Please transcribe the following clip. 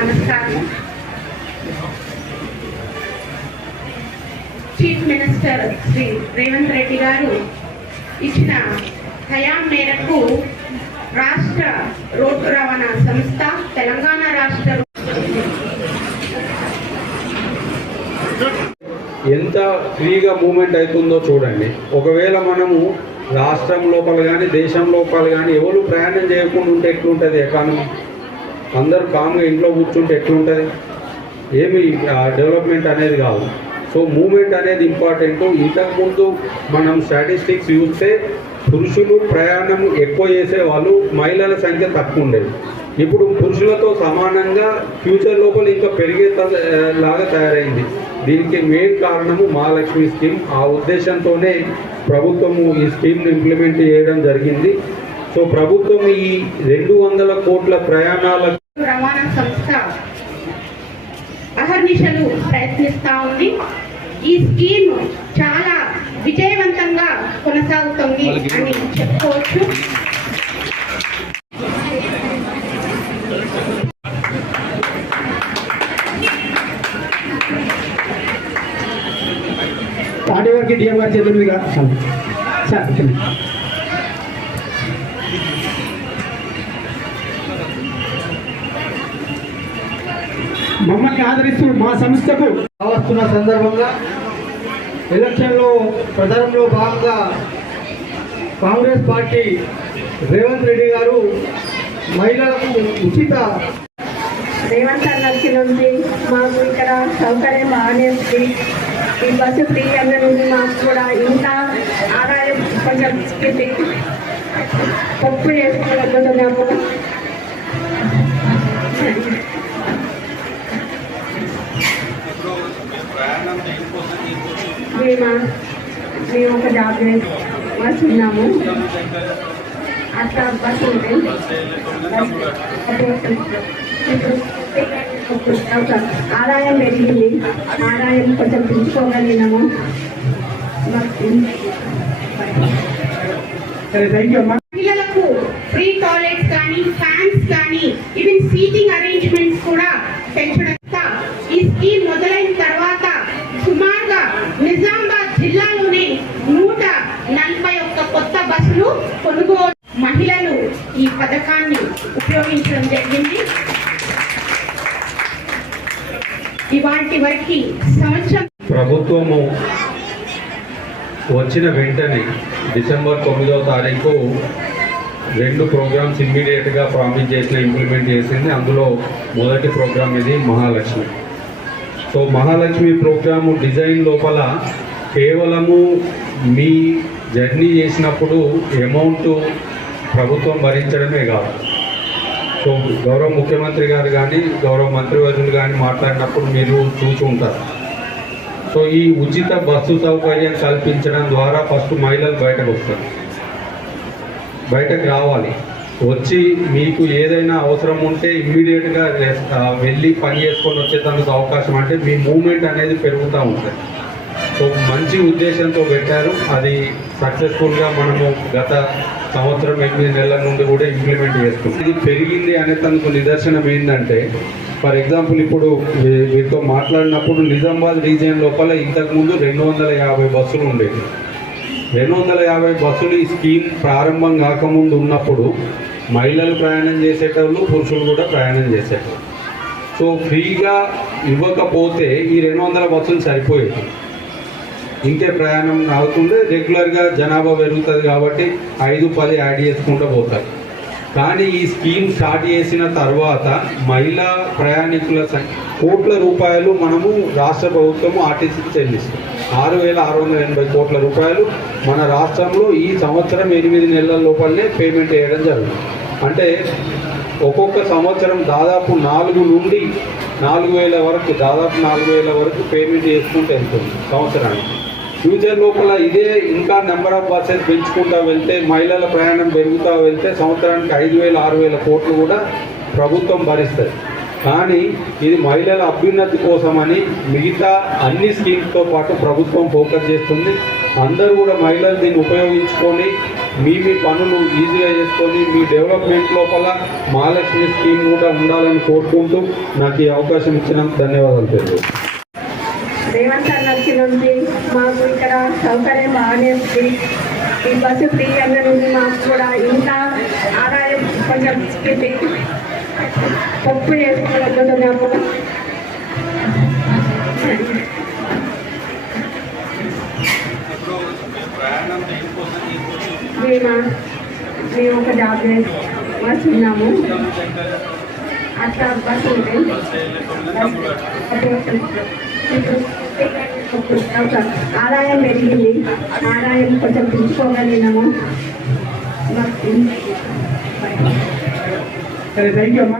నమస్కారం. Chief minister Shri Revanth Reddy గారు ఇచ్చిన హయాం మేరకు రాష్ట్ర రోడ్డు రవాణా సంస్థ తెలంగాణ రాష్ట్ర ఎంత ఫ్రీగా మూమెంట్ అవుతుందో చూడండి. ఒకవేళ మనము రాష్ట్రం లోపల కానీ దేశం లోపల కానీ ఎవరు ప్రయాణం చేయకుండా ఉంటే ఎట్లుంటుంది ఎకానమీ? అందరూ కామ్గా ఇంట్లో కూర్చుంటే ఎట్లుంటుంది? ఏమి డెవలప్మెంట్ అనేది కాదు. సో మూమెంట్ అనేది ఇంపార్టెంట్. ఇంతకుముందు మనం స్టాటిస్టిక్స్ చూస్తే పురుషులు ప్రయాణం ఎక్కువ చేసేవాళ్ళు, మహిళల సంఖ్య తక్కువ ఉండేది. ఇప్పుడు పురుషులతో సమానంగా ఫ్యూచర్ లోపల ఇంకా పెరిగే లాగా తయారైంది. దీనికి మెయిన్ కారణము మహాలక్ష్మి స్కీమ్. ఆ ఉద్దేశంతోనే ప్రభుత్వము ఈ స్కీమ్ను ఇంప్లిమెంట్ చేయడం జరిగింది. సో ప్రభుత్వం ఈ 200 కోట్ల ప్రయాణాల రవాణా సంస్థ అహర్నిశలు ప్రయత్నిస్తూ ఉంది. ఈ స్కీమ్ చాలా విజయవంతంగా కొనసాగుతుంది అని చెప్పుకోవచ్చు. ఆడేవారికి డిఎం గారి చేతుల మీద సార్ మమ్మల్ని ఆదరిస్తూ మా సంస్థకు వస్తున్న సందర్భంగా ఎలక్షన్లో ప్రచారంలో భాగంగా కాంగ్రెస్ పార్టీ రేవంత్ రెడ్డి గారు మహిళలకు ఉచిత రేవంత్ అన్న నుంచి మాకు ఇక్కడ సౌకర్యం ఆనేసి ఈ బస్సు ఫ్రీ అన్న నుండి మాకు కూడా ఇంకా ఆదాయం కొంచెం తప్పు చేసుకోలేకపోతున్నాము. మేము ఒక జాబ్ వస్తున్నాము. అట్లా బస్సు ఉంది. ఆదాయం పెరిగింది. ఆదాయం కొంచెం పెంచుకోగలిగినాము. మహిళలకు ఫ్రీ టాయిలెట్స్ కానీ ఫ్యాన్స్ కానీ ఈవెన్ సీటింగ్ అరేంజ్మెంట్స్ కూడా పెంచడం. ఈ స్కీమ్ మొదలైన తర్వాత సుమారుగా నిజామాబాద్ జిల్లాలోనే 141 కొత్త బస్సులు కొనుగోలు మహిళలు ఈ పథకాన్ని ఉపయోగించడం జరిగింది. ఇవాటి వరకు సంవత్సరం ప్రభుత్వము వచ్చిన వెంటనే డిసెంబర్ 9వ తారీఖు 2 ప్రోగ్రామ్స్ ఇమ్మీడియట్గా ప్రామిస్ చేసిన ఇంప్లిమెంట్ చేసింది. అందులో మొదటి ప్రోగ్రామ్ ఇది Mahalakshmi. So Mahalakshmi programme design లోపల కేవలము మీ జర్నీ చేసినప్పుడు అమౌంట్ ప్రభుత్వం భరించడమే కాదు. సో గౌరవ ముఖ్యమంత్రి గారు కానీ గౌరవ మంత్రివర్యులు కానీ మాట్లాడినప్పుడు మీరు చూసి ఉంటారు. సో ఈ ఉచిత బస్సు సౌకర్యం కల్పించడం ద్వారా ఫస్ట్ మహిళలు బయటకు రావాలి. వచ్చి మీకు ఏదైనా అవసరం ఉంటే ఇమ్మీడియట్గా వెళ్ళి పని చేసుకొని వచ్చేందుకు అవకాశం, అంటే మీ మూమెంట్ అనేది పెరుగుతూ ఉంటుంది. సో మంచి ఉద్దేశంతో పెట్టారు. అది సక్సెస్ఫుల్గా మనము గత సంవత్సరం 8 నెలల నుండి కూడా ఇంప్లిమెంట్ చేస్తున్నాం. ఇది పెరిగింది అనేందుకు నిదర్శనం ఏంటంటే, ఫర్ ఎగ్జాంపుల్ ఇప్పుడు వీరితో మాట్లాడినప్పుడు నిజామాబాద్ రీజియన్ లోపల ఇంతకుముందు 250 బస్సులు ఉండేవి. 250 బస్సులు ఈ స్కీమ్ ప్రారంభం కాకముందు ఉన్నప్పుడు మహిళలు ప్రయాణం చేసేటప్పుడు పురుషులు కూడా ప్రయాణం చేసేటప్పుడు. సో ఫ్రీగా ఇవ్వకపోతే ఈ 200 బస్సులు సరిపోయేది. ఇంకే ప్రయాణం అవుతుంటే రెగ్యులర్గా జనాభా పెరుగుతుంది కాబట్టి 5-10 యాడ్ చేసుకుంటూ పోతారు. కానీ ఈ స్కీమ్ స్టార్ట్ చేసిన తర్వాత మహిళా ప్రయాణికుల కోట్ల రూపాయలు మనము రాష్ట్ర ప్రభుత్వము ఆర్టీసీకి చెల్లిస్తాం. 6,680 కోట్ల రూపాయలు మన రాష్ట్రంలో ఈ సంవత్సరం 8 నెలల లోపలనే పేమెంట్ చేయడం జరుగుతుంది. అంటే ఒక్కొక్క సంవత్సరం దాదాపు 4 నుండి 4,000 వరకు, దాదాపు 4,000 వరకు పేమెంట్ చేసుకుంటూ వెళ్తుంది సంవత్సరానికి. ఫ్యూచర్ లోపల ఇదే ఇంకా నెంబర్ ఆఫ్ బస్సెస్ పెంచుకుంటూ వెళ్తే, మహిళల ప్రయాణం పెరుగుతూ వెళ్తే సంవత్సరానికి 5,000-6,000 కోట్లు కూడా ప్రభుత్వం భరిస్తుంది. కానీ ఇది మహిళల అభ్యున్నతి కోసమని మిగతా అన్ని స్కీమ్స్తో పాటు ప్రభుత్వం ఫోకస్ చేస్తుంది. అందరూ కూడా మహిళలు దీన్ని ఉపయోగించుకొని మీ పనులు ఈజీగా చేసుకొని మీ డెవలప్మెంట్ లోపల మహాలక్ష్మి స్కీమ్ కూడా ఉండాలని కోరుకుంటూ నాకు ఈ అవకాశం ఇచ్చినందుకు ధన్యవాదాలు తెలియదు. రేవంత్ అన్న వచ్చి నుంచి మాకు ఇక్కడ సౌకర్యం బాగానే ఉంది. ఈ బస్సు ఫ్రీ అన్న నుండి మాకు కూడా ఇంకా ఆదాయం కొంచెం తప్పు చేసుకోగలుగుతున్నాము. మేము ఒక జాబ్ చేస్తున్నాము. అట్లా బస్సు ఇప్పుడు ఆదాయం పెరిగింది. ఆదాయం కొంచెం పెంచుకోగలిగినాము. సరే థ్యాంక్ యూ అమ్మా.